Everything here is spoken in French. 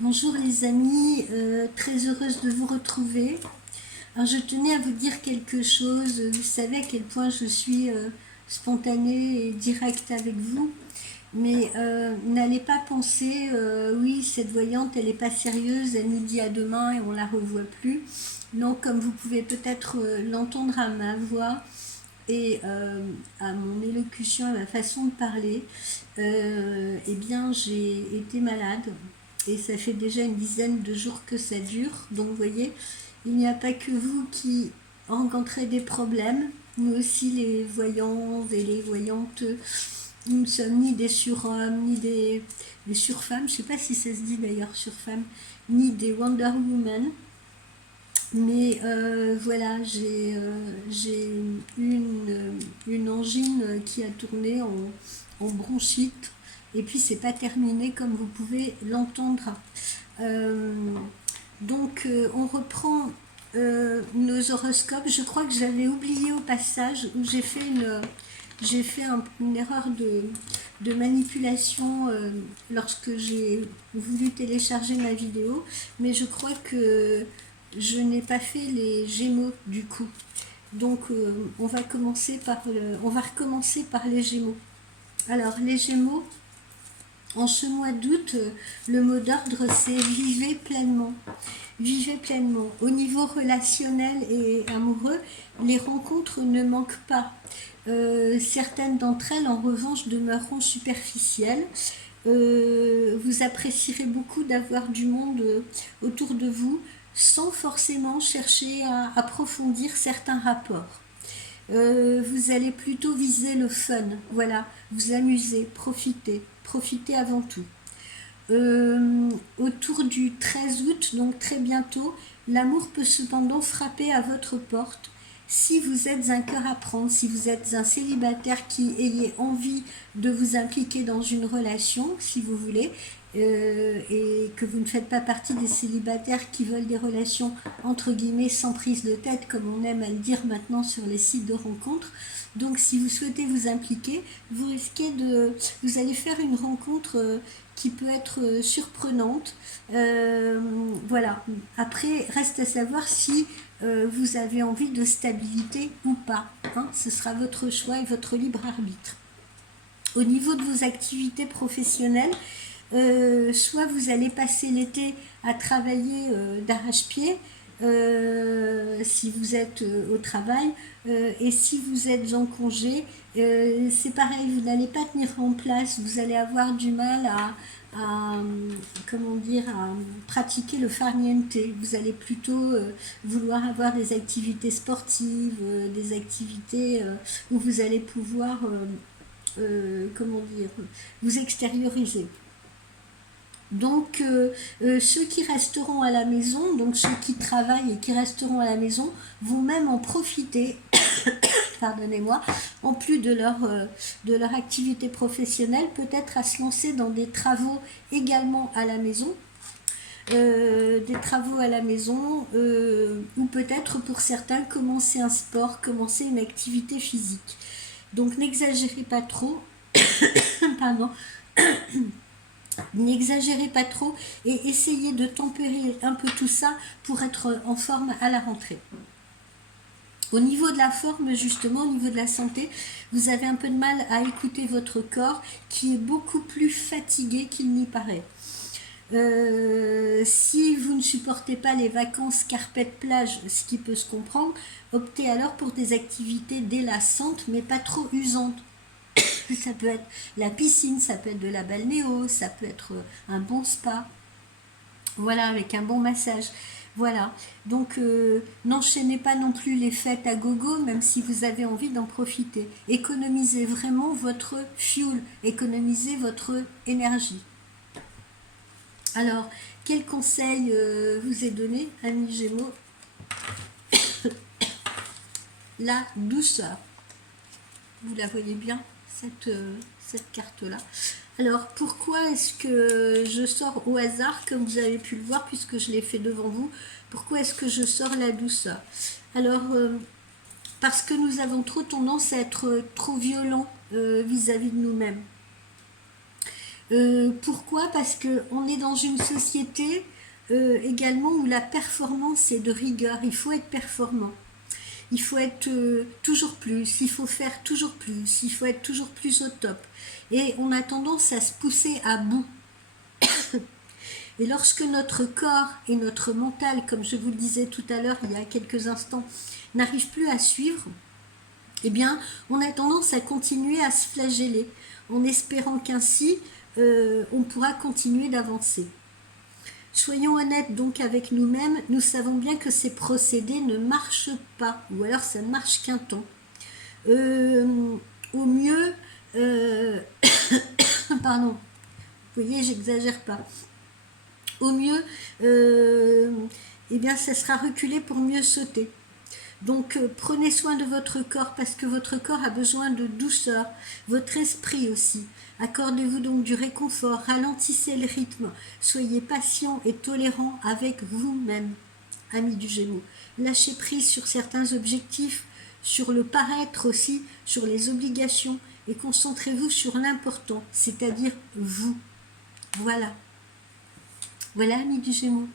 Bonjour les amis, très heureuse de vous retrouver. Alors je tenais à vous dire quelque chose, vous savez à quel point je suis spontanée et directe avec vous, mais n'allez pas penser, oui cette voyante elle n'est pas sérieuse, elle nous dit à demain et on la revoit plus. Non, comme vous pouvez peut-être l'entendre à ma voix et à mon élocution, à ma façon de parler, eh bien j'ai été malade et ça fait déjà une dizaine de jours que ça dure. Donc vous voyez, il n'y a pas que vous qui rencontrez des problèmes, nous aussi les voyants et les voyantes. Nous ne sommes ni des surhommes, ni des surfemmes, je ne sais pas si ça se dit d'ailleurs surfemmes, ni des Wonder Woman. Mais voilà, j'ai une angine qui a tourné en bronchite. Et puis c'est pas terminé comme vous pouvez l'entendre. Euh, on reprend nos horoscopes. Je crois que j'avais oublié au passage où j'ai fait une erreur de manipulation lorsque j'ai voulu télécharger ma vidéo. Mais je crois que je n'ai pas fait les Gémeaux du coup. Donc on va recommencer par les Gémeaux. Alors les Gémeaux, en ce mois d'août, le mot d'ordre c'est vivez pleinement. Vivez pleinement. Au niveau relationnel et amoureux, les rencontres ne manquent pas. Certaines d'entre elles, en revanche, demeureront superficielles. Vous apprécierez beaucoup d'avoir du monde autour de vous sans forcément chercher à approfondir certains rapports. Vous allez plutôt viser le fun, voilà, vous amuser, profiter avant tout. Autour du 13 août, donc très bientôt, l'amour peut cependant frapper à votre porte. Si vous êtes un cœur à prendre, si vous êtes un célibataire qui ayez envie de vous impliquer dans une relation, si vous voulez, et que vous ne faites pas partie des célibataires qui veulent des relations entre guillemets sans prise de tête, comme on aime à le dire maintenant sur les sites de rencontres. Donc si vous souhaitez vous impliquer, vous allez faire une rencontre qui peut être surprenante. Voilà. Après, reste à savoir si vous avez envie de stabilité ou pas. Hein. Ce sera votre choix et votre libre arbitre. Au niveau de vos activités professionnelles, soit vous allez passer l'été à travailler d'arrache-pied, si vous êtes au travail, et si vous êtes en congé, c'est pareil, vous n'allez pas tenir en place, vous allez avoir du mal comment dire, à pratiquer le farniente. Vous allez plutôt vouloir avoir des activités sportives, des activités où vous allez pouvoir, comment dire, vous extérioriser. Donc ceux qui resteront à la maison, donc ceux qui travaillent et qui resteront à la maison, vont même en profiter, pardonnez-moi, en plus de leur activité professionnelle, peut-être à se lancer dans des travaux également à la maison. Des travaux à la maison, ou peut-être pour certains commencer un sport, commencer une activité physique. Donc n'exagérez pas trop, pardon. N'exagérez pas trop et essayez de tempérer un peu tout ça pour être en forme à la rentrée. Au niveau de la forme, justement, au niveau de la santé, vous avez un peu de mal à écouter votre corps qui est beaucoup plus fatigué qu'il n'y paraît. Si vous ne supportez pas les vacances carpette plage, ce qui peut se comprendre, optez alors pour des activités délassantes mais pas trop usantes. Ça peut être la piscine, ça peut être de la balnéo, ça peut être un bon spa, voilà, avec un bon massage. Voilà, donc n'enchaînez pas non plus les fêtes à gogo, même si vous avez envie d'en profiter. Économisez vraiment votre fuel, économisez votre énergie. Alors, quel conseil vous est donné, amis Gémeaux? La douceur. Vous la voyez bien, cette carte-là. Alors, pourquoi est-ce que je sors au hasard, comme vous avez pu le voir, puisque je l'ai fait devant vous? Pourquoi est-ce que je sors la douceur? Alors, parce que nous avons trop tendance à être trop violents vis-à-vis de nous-mêmes. Pourquoi? Parce qu'on est dans une société également où la performance est de rigueur. Il faut être performant. Il faut être toujours plus, il faut faire toujours plus, il faut être toujours plus au top. Et on a tendance à se pousser à bout. Et lorsque notre corps et notre mental, comme je vous le disais tout à l'heure, il y a quelques instants, n'arrivent plus à suivre, eh bien, on a tendance à continuer à se flageller, en espérant qu'ainsi, on pourra continuer d'avancer. Soyons honnêtes donc avec nous-mêmes, nous savons bien que ces procédés ne marchent pas, ou alors ça ne marche qu'un temps. Au mieux, pardon, vous voyez, j'exagère pas. Au mieux, eh bien, ça sera reculé pour mieux sauter. Donc prenez soin de votre corps parce que votre corps a besoin de douceur, votre esprit aussi. Accordez-vous donc du réconfort, ralentissez le rythme, soyez patient et tolérant avec vous-même, amis du Gémeaux. Lâchez prise sur certains objectifs, sur le paraître aussi, sur les obligations et concentrez-vous sur l'important, c'est-à-dire vous. Voilà. Voilà, amis du Gémeaux.